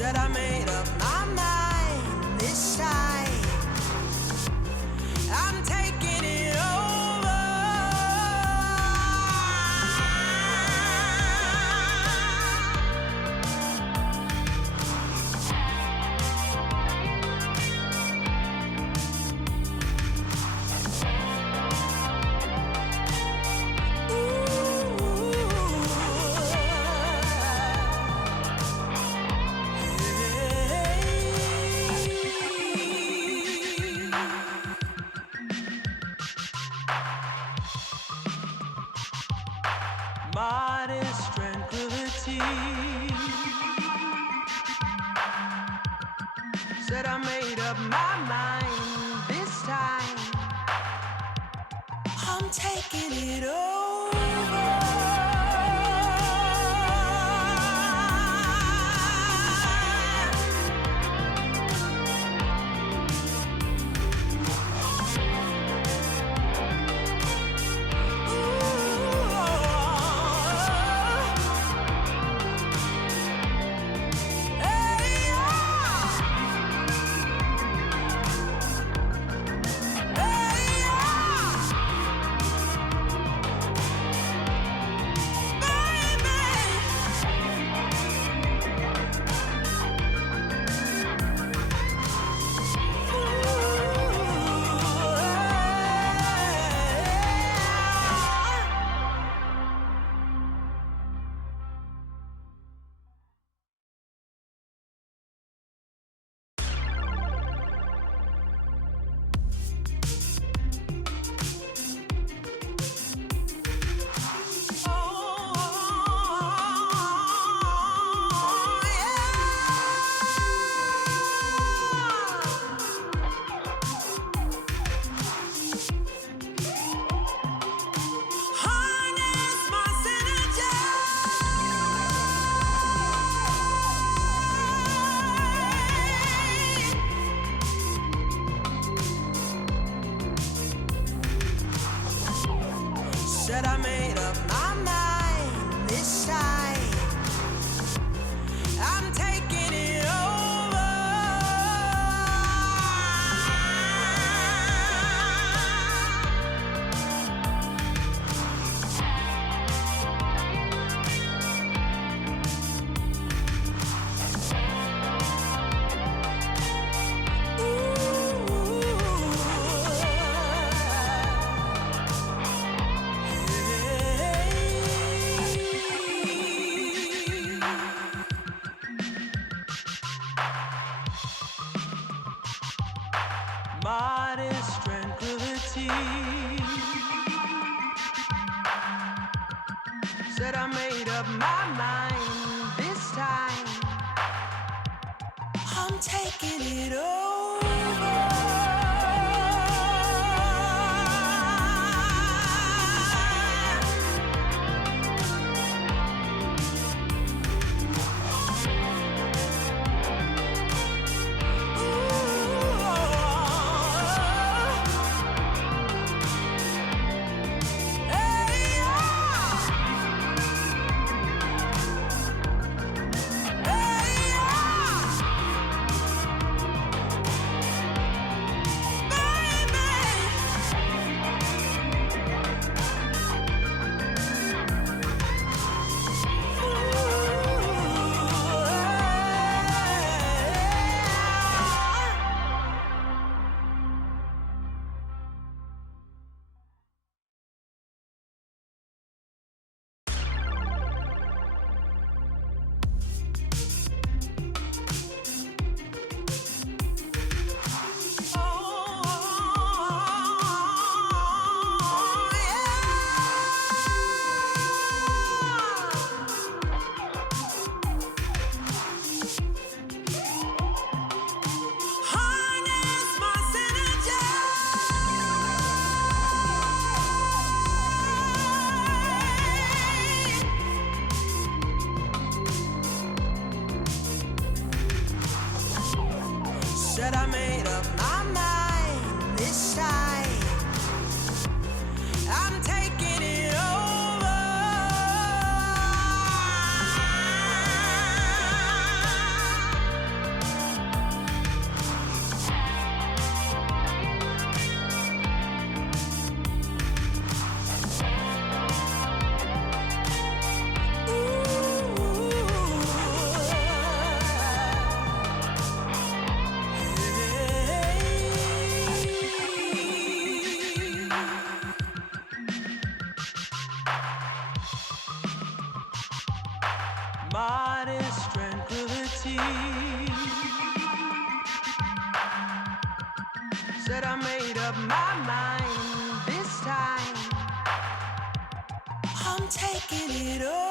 Said I made up my mind this time. I'm taking it over. Modest tranquility. Said I made up my mind this time. I'm taking it over. Said I made up my mind this time. I'm taking it over. Modest tranquility. Said I made up my mind this time. I'm taking it over. my mind this time. I'm taking it over.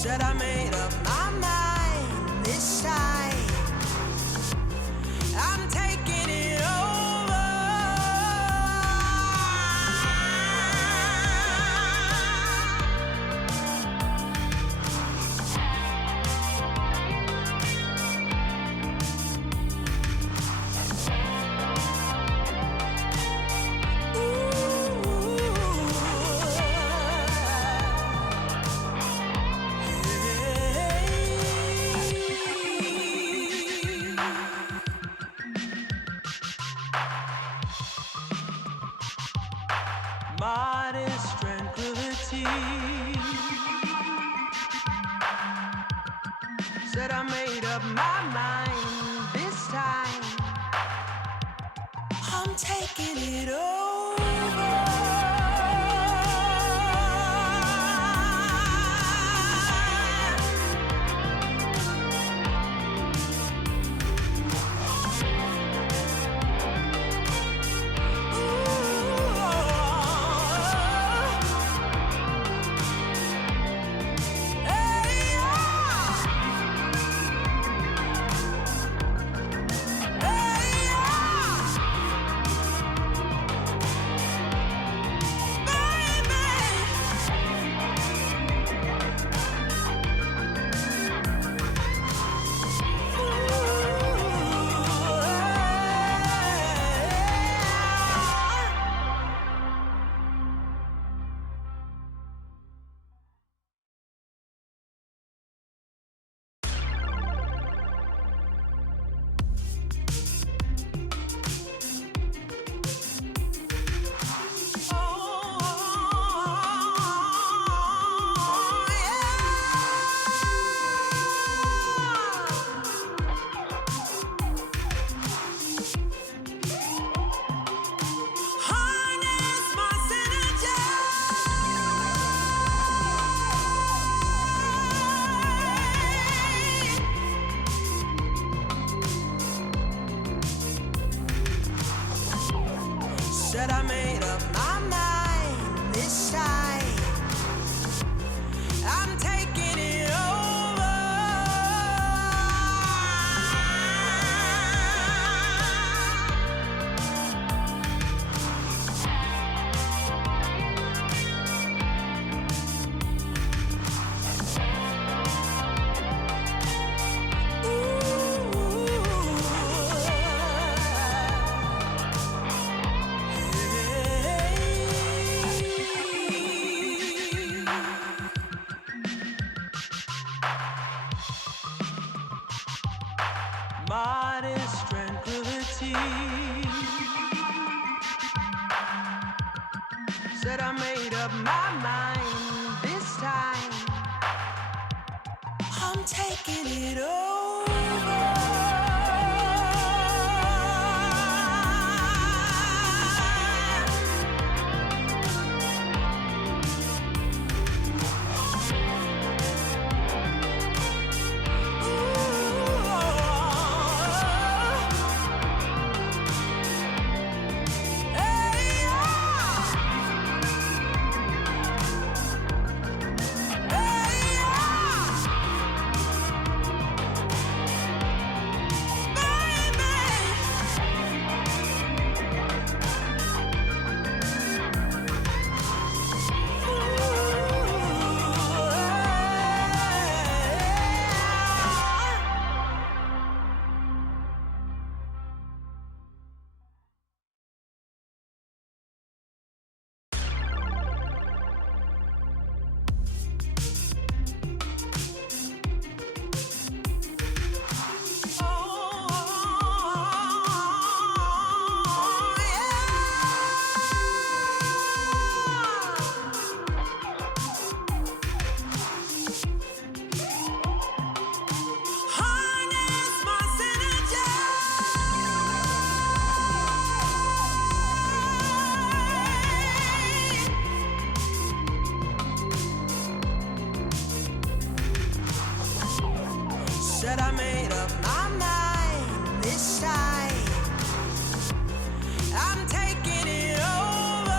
Said I made up my mind this time. I'm taking it over. Modest tranquility. Said I made up my mind this time. I'm taking it over. Said I made up my mind this time. I'm taking it over. Modest tranquility. Said I made up my mind this time. I'm taking it over. Said I made up my mind this time. I'm taking it over.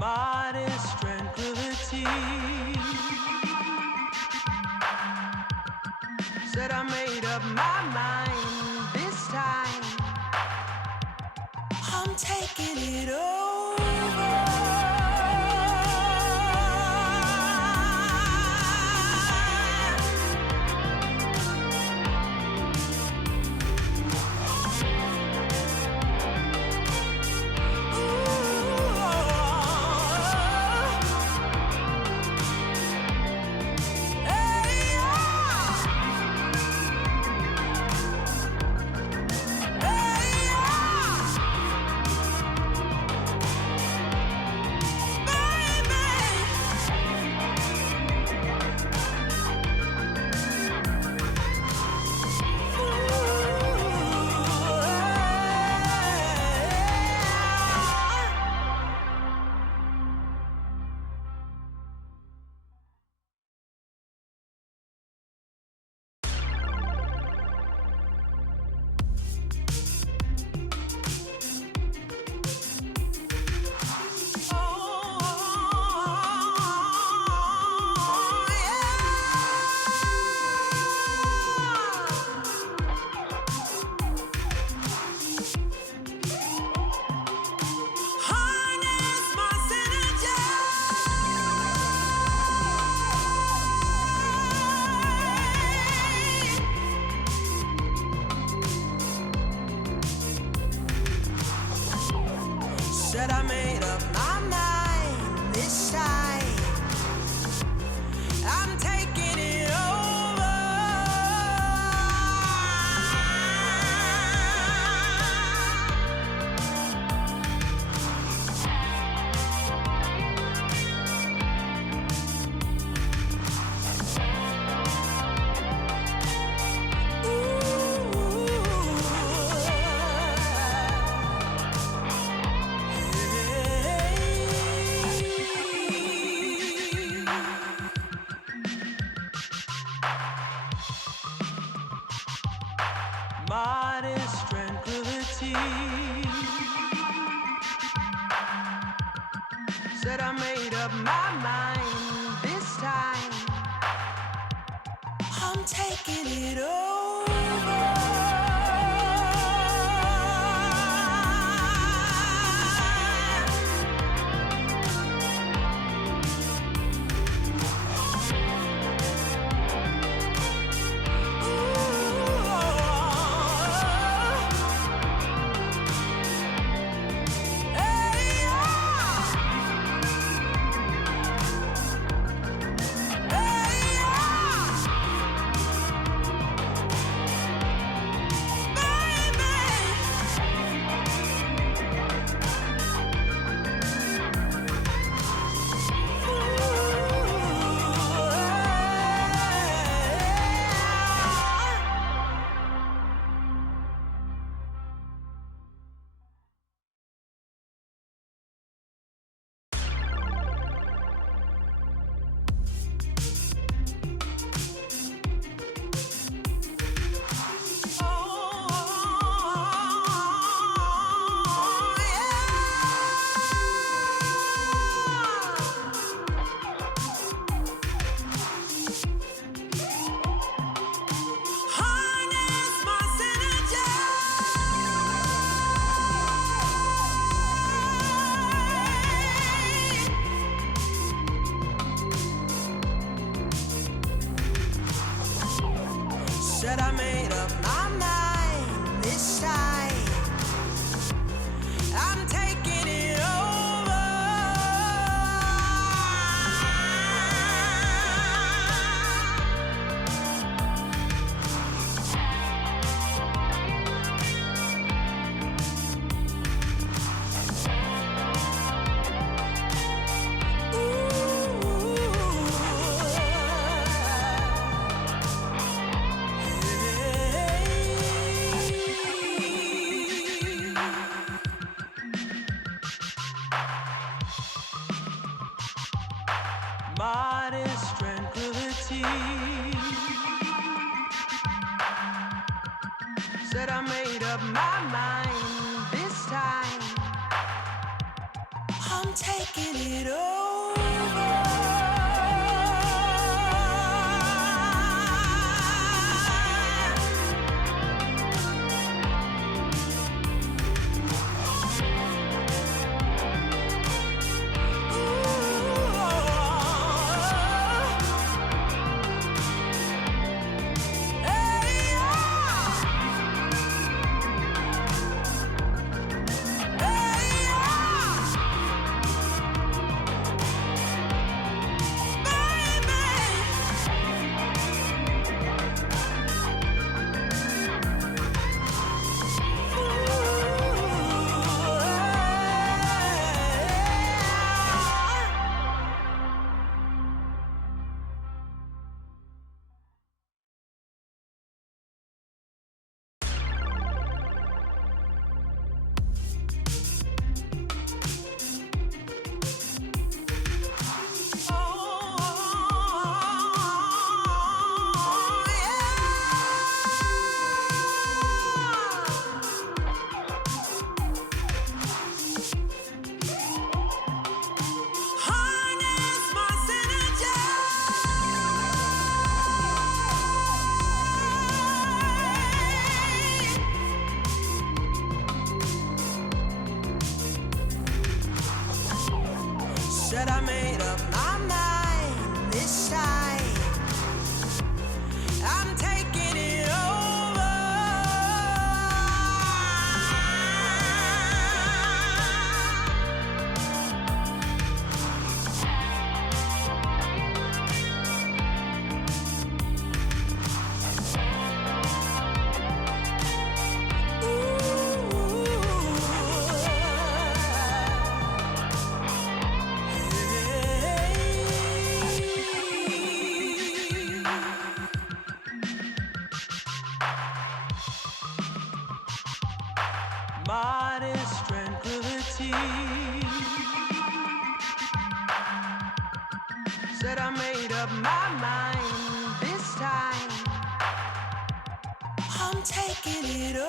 Modest tranquility. Said I made up my mind this time. I'm taking it over. Said I made up my mind this time. I'm taking it over. Modest tranquility. Said I made up my mind this time. I'm taking it over. Said I made up my mind this time. I'm taking it over. modest tranquility. Said I made up my mind this time. I'm taking it over. Said I made up my mind this time. I'm taking it over. Modest tranquility. Said I made up my mind this time. I'm taking it over.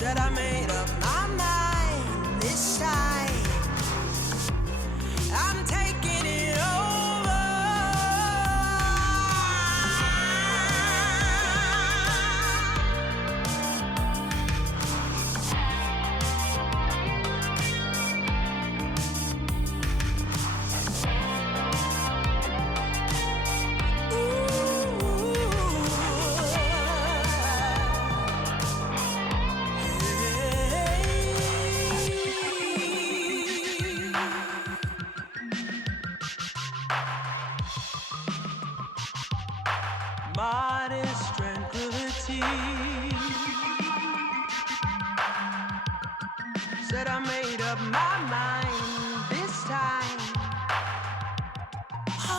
Said I made up my mind this time. I'm taking it over. Modest tranquility. Said I made up my mind this time.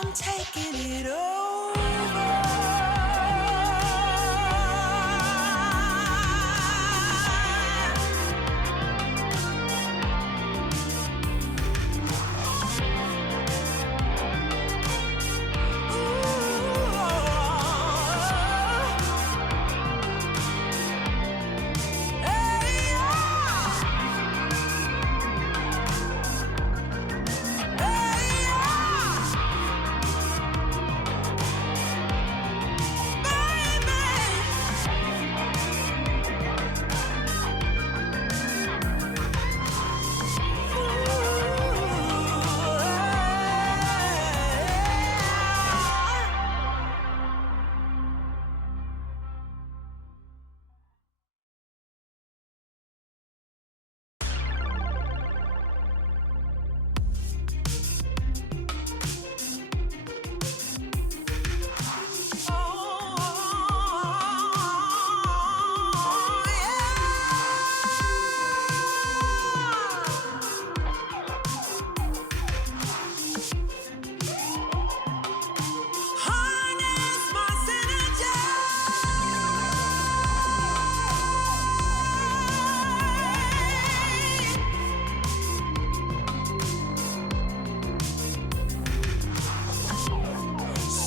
I'm taking it over.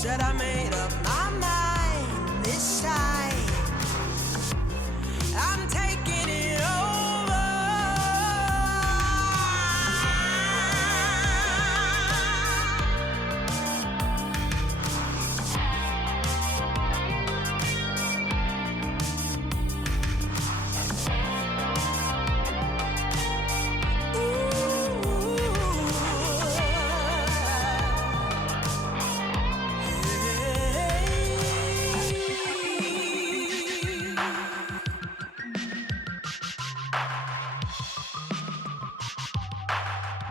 Said I made up my mind this time. I'm taking it over.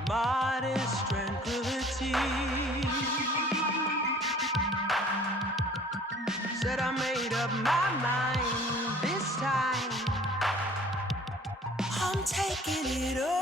Modest tranquility. Said I made up my mind this time. I'm taking it over.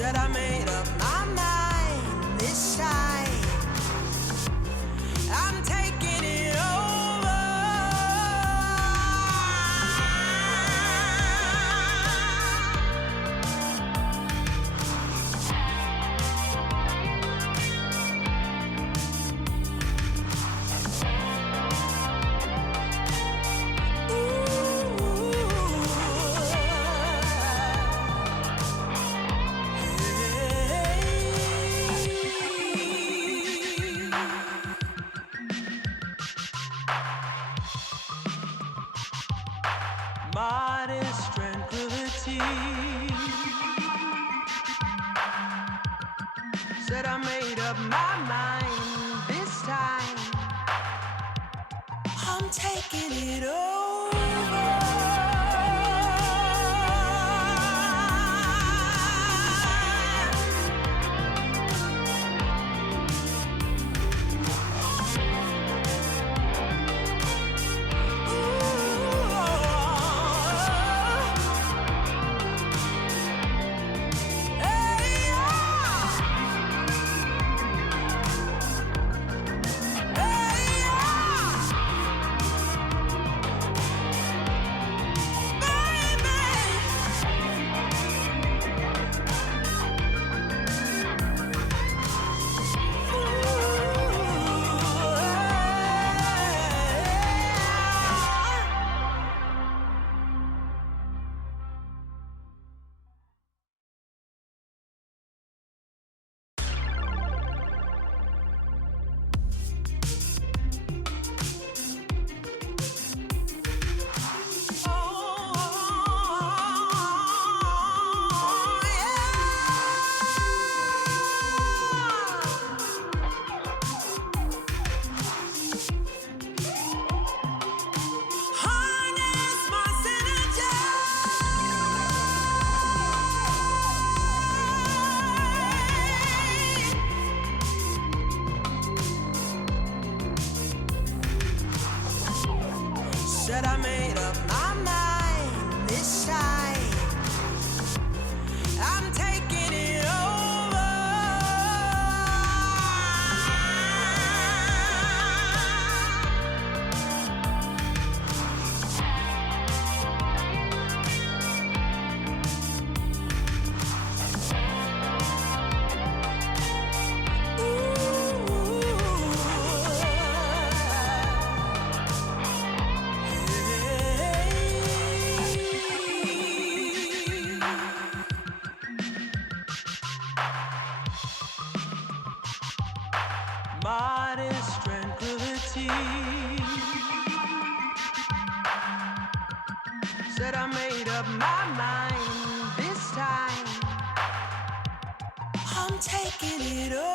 Said I made up my mind this time. I'm taking it over. Modest tranquility. Said I made up my mind this time. I'm taking it over. Said I made up my mind this time. I'm taking it over. Modest tranquility. Said I made up my mind this time. I'm taking it over.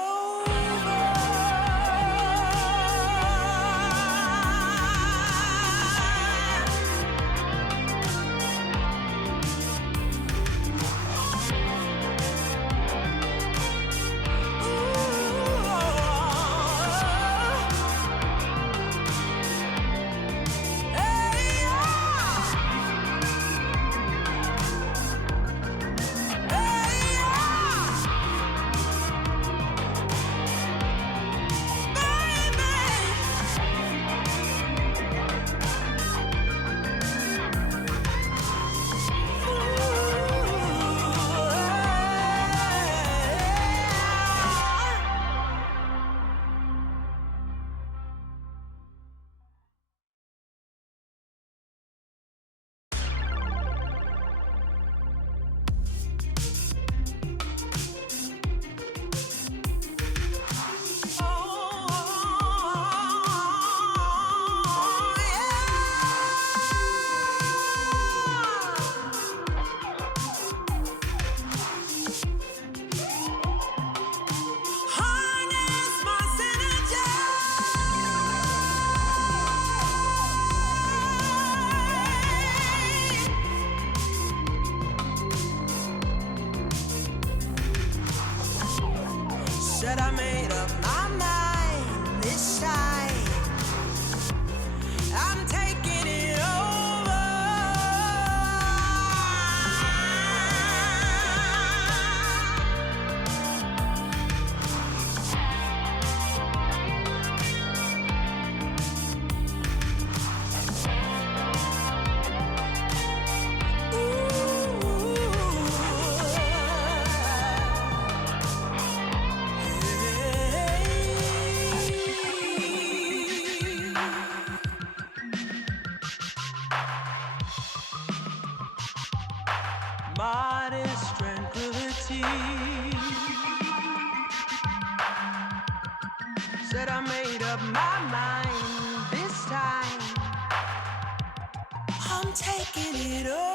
Said I made up my mind this time. I'm taking it over. Modest tranquility. Said I made up my mind this time. I'm taking it over.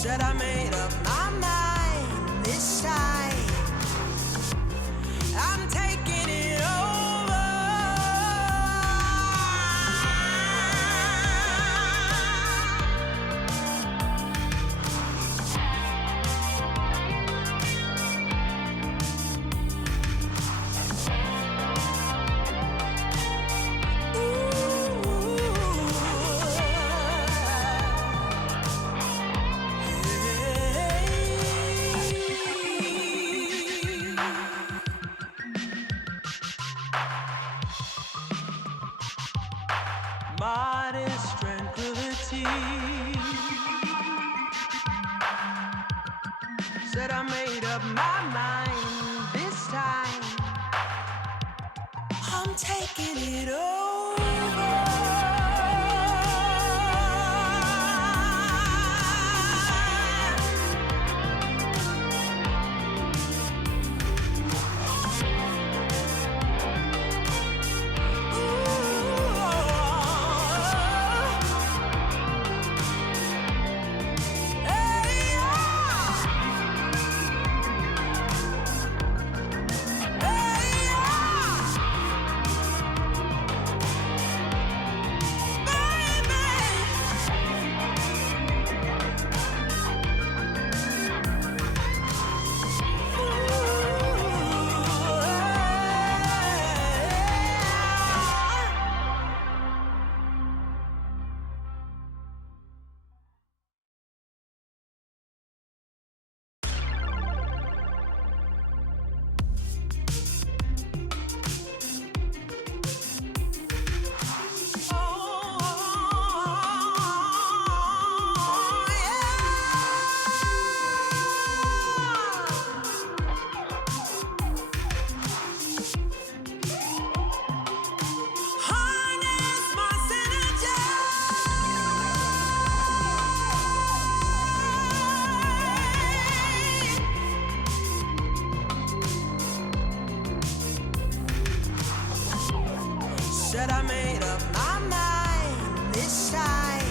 Said I made up my mind this time. I'm taking it over. Modest tranquility. Said I made up my mind this time. I'm taking it over. Said I made up my mind this time.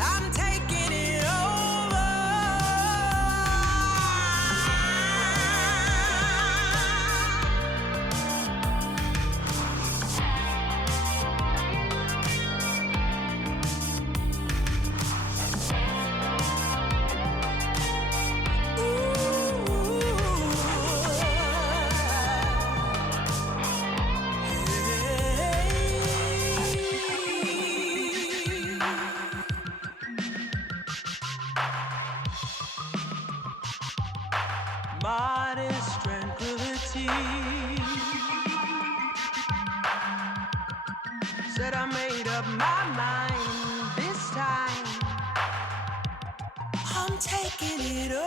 I'm taking it over. Modest tranquility. Said I made up my mind this time. I'm taking it over.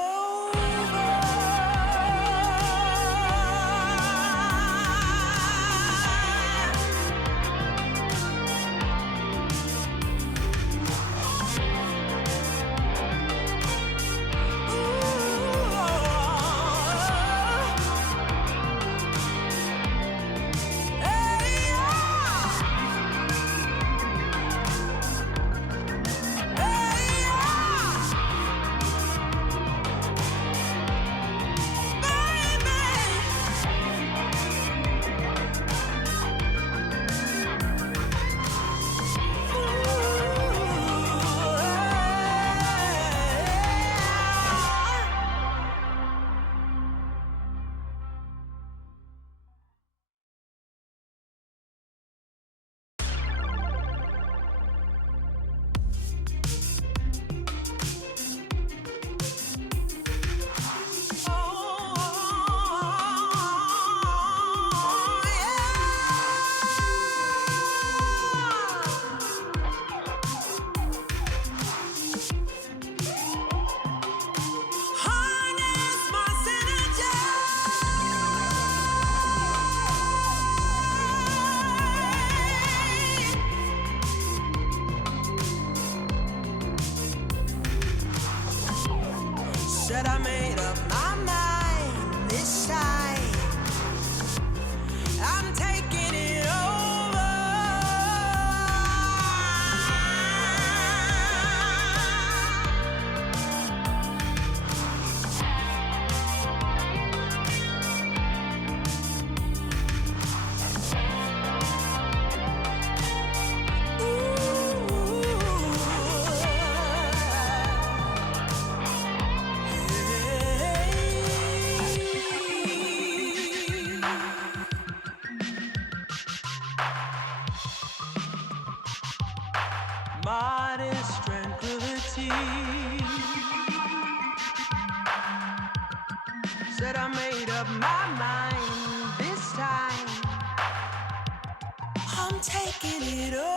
I'm taking it over.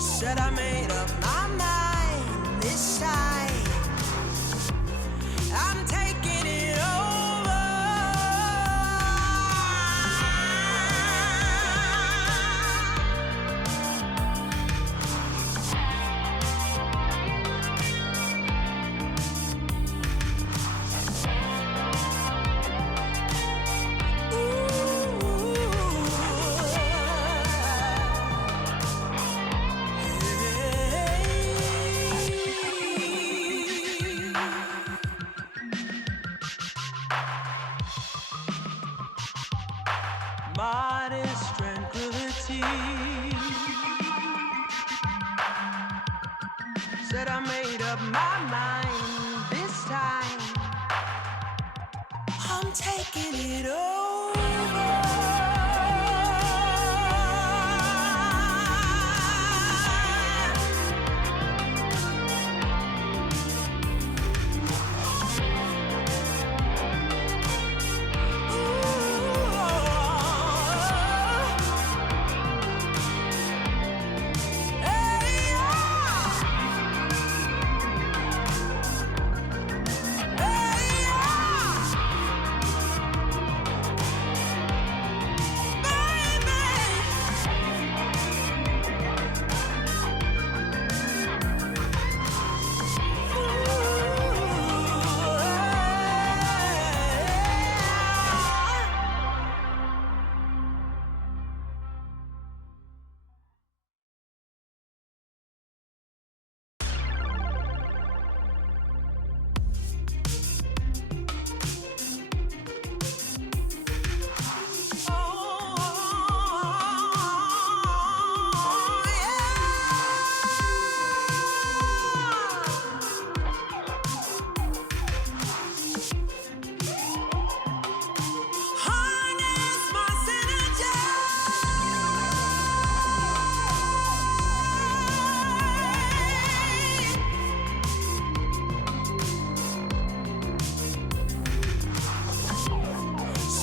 Said I made up my mind this time. I'm taking it over. Modest tranquility. Said I made up my mind this time. I'm taking it over.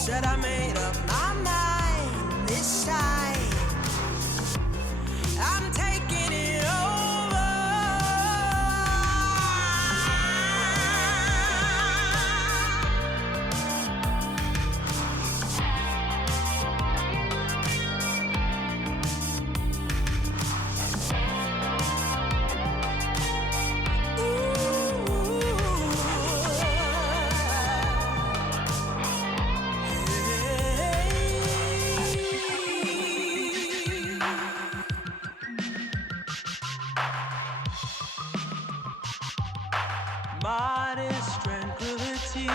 Said I made up my mind this time. I'm taking it over. Modest tranquility.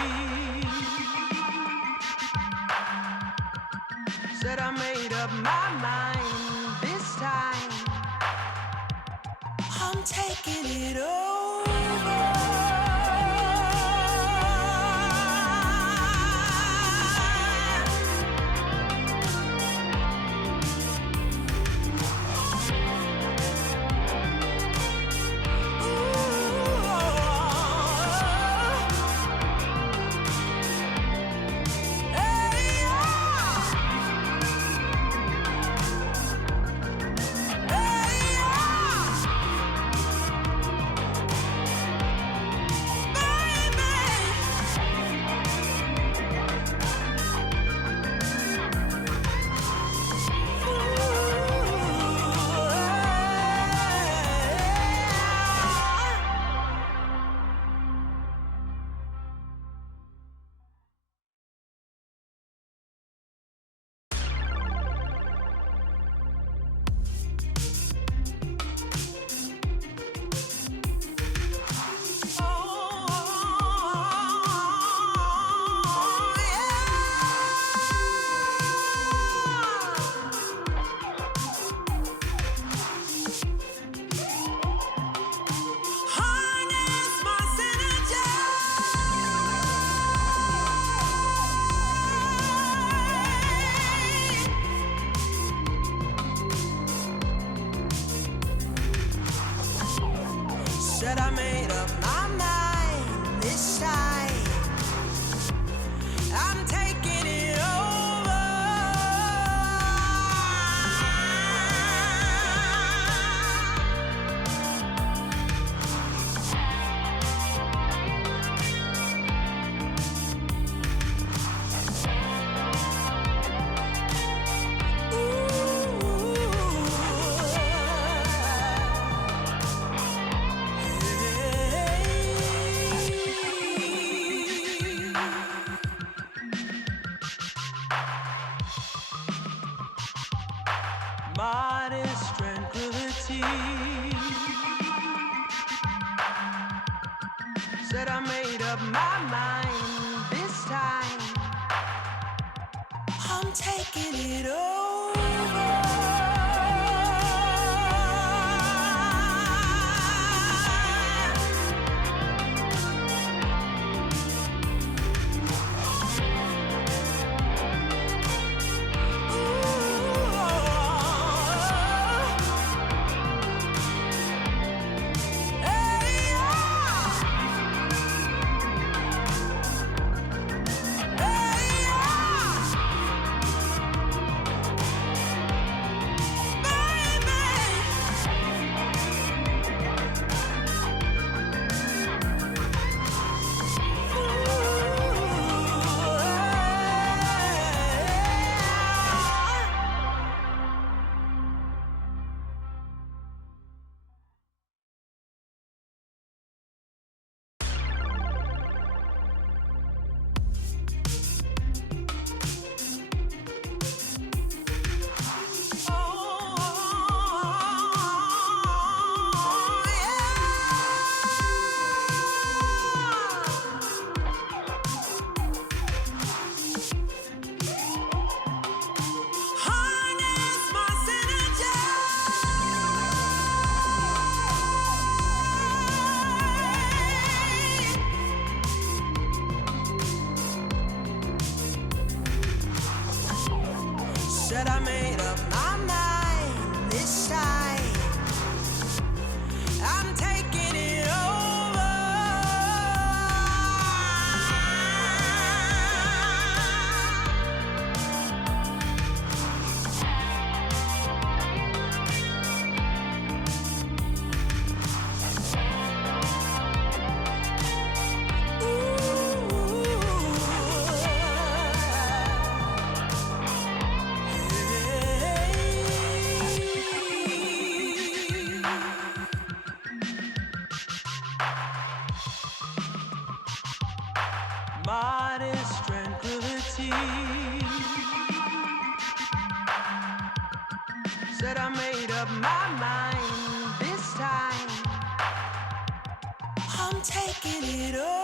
Said I made up my mind this time. I'm taking it over. Said I made up my mind this time. I'm taking it over. Modest tranquility. Said I made up my mind this time. I'm taking it over. Said I made up my mind this time. I'm taking it over. Modest tranquility. Said I made up my mind this time. I'm taking it over.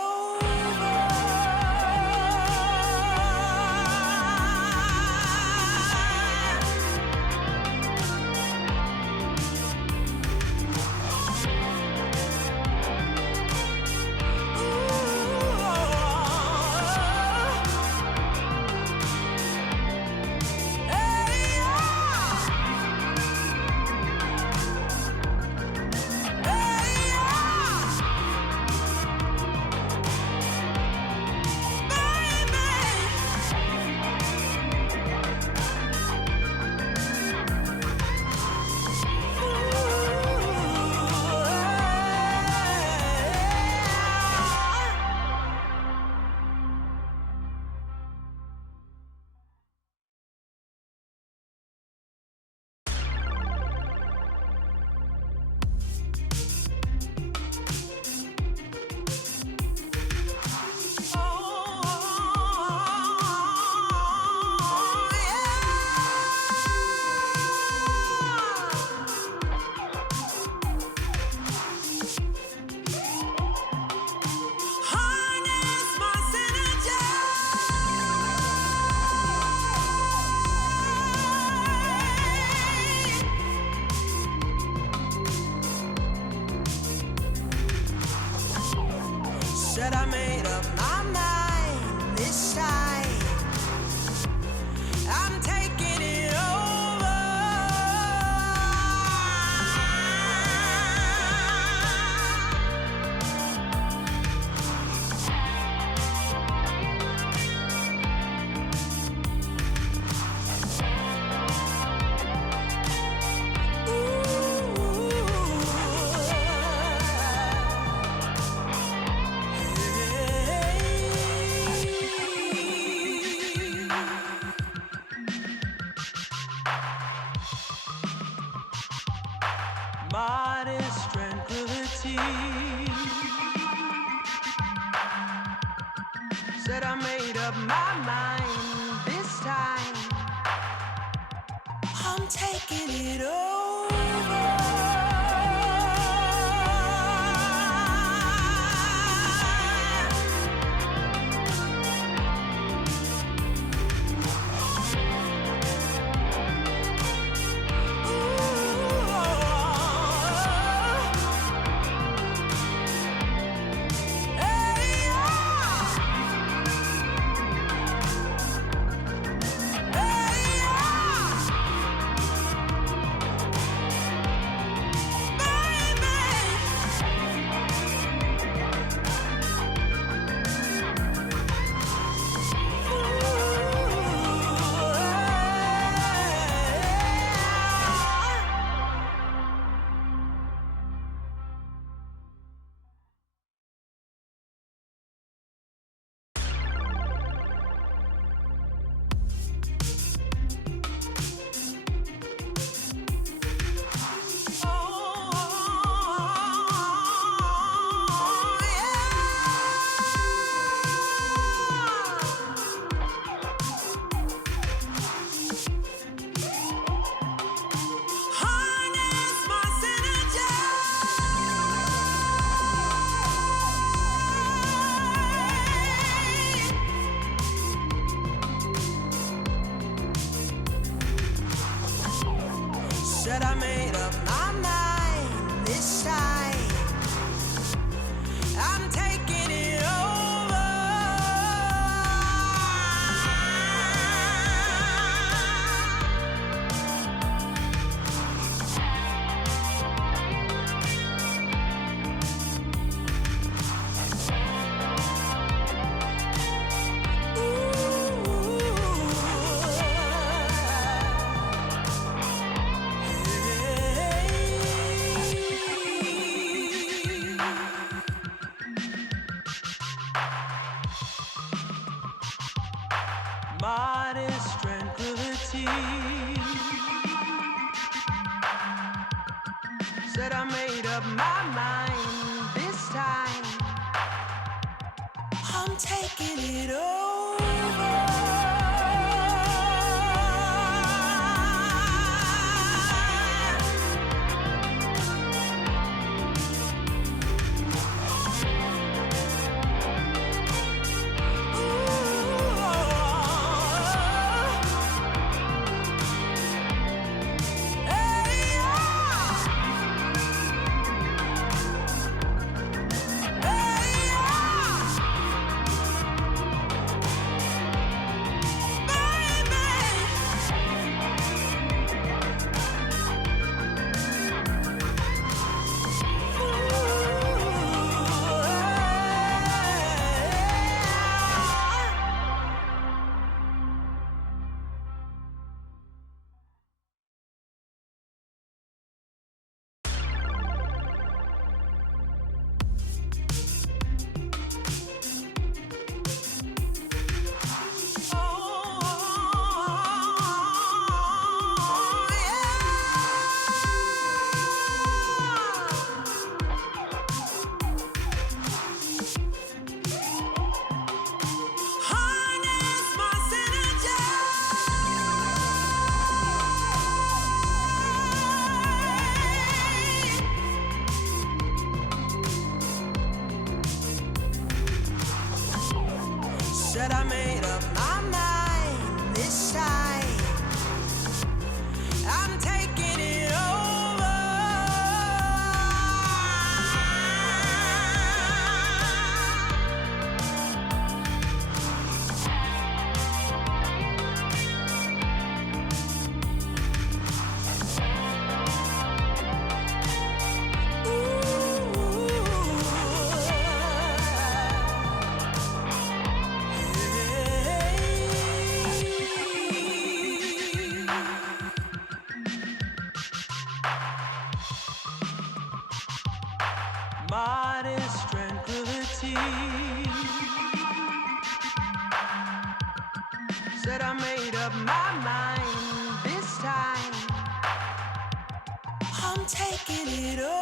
Said I made up my mind this time. I'm taking it over. modest tranquility. Said I made up my mind this time. I'm taking it over. Said I made up my mind this time. I'm taking it over. Modest tranquility. Said I made up my mind this time. I'm taking it over. Said I made up my mind this time. I'm taking it over. Modest tranquility. Said I made up my mind this time. I'm taking it over.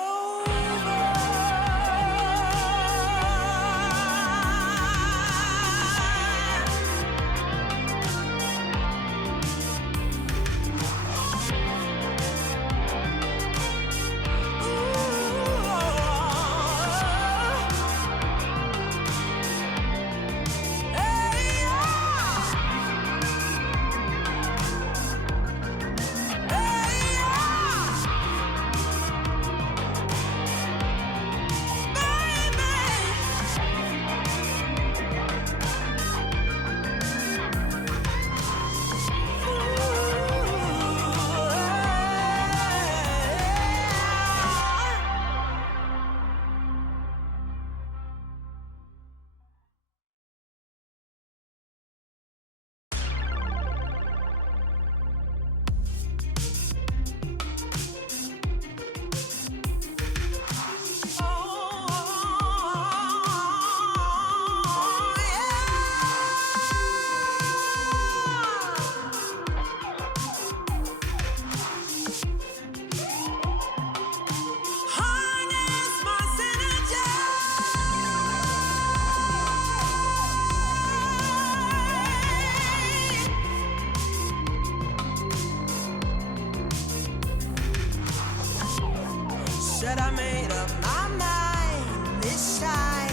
Said I made up my mind this time.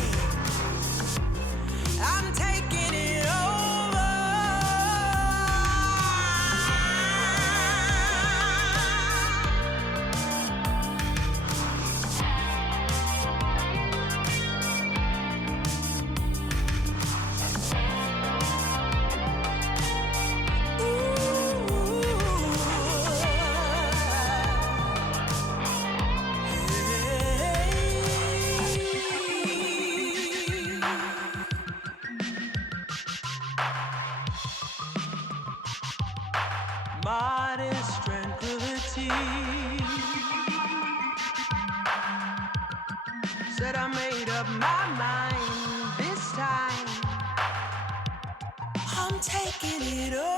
I'm taking it over. Modest tranquility. Said I made up my mind this time. I'm taking it over.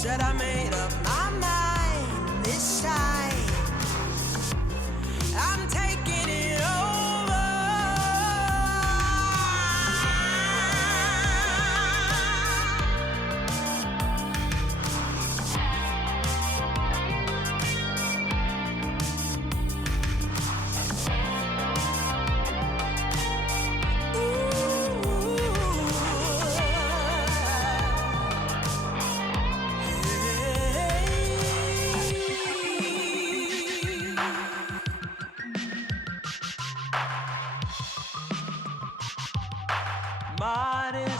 Said I made up my mind this time. I'm taking it over. Modest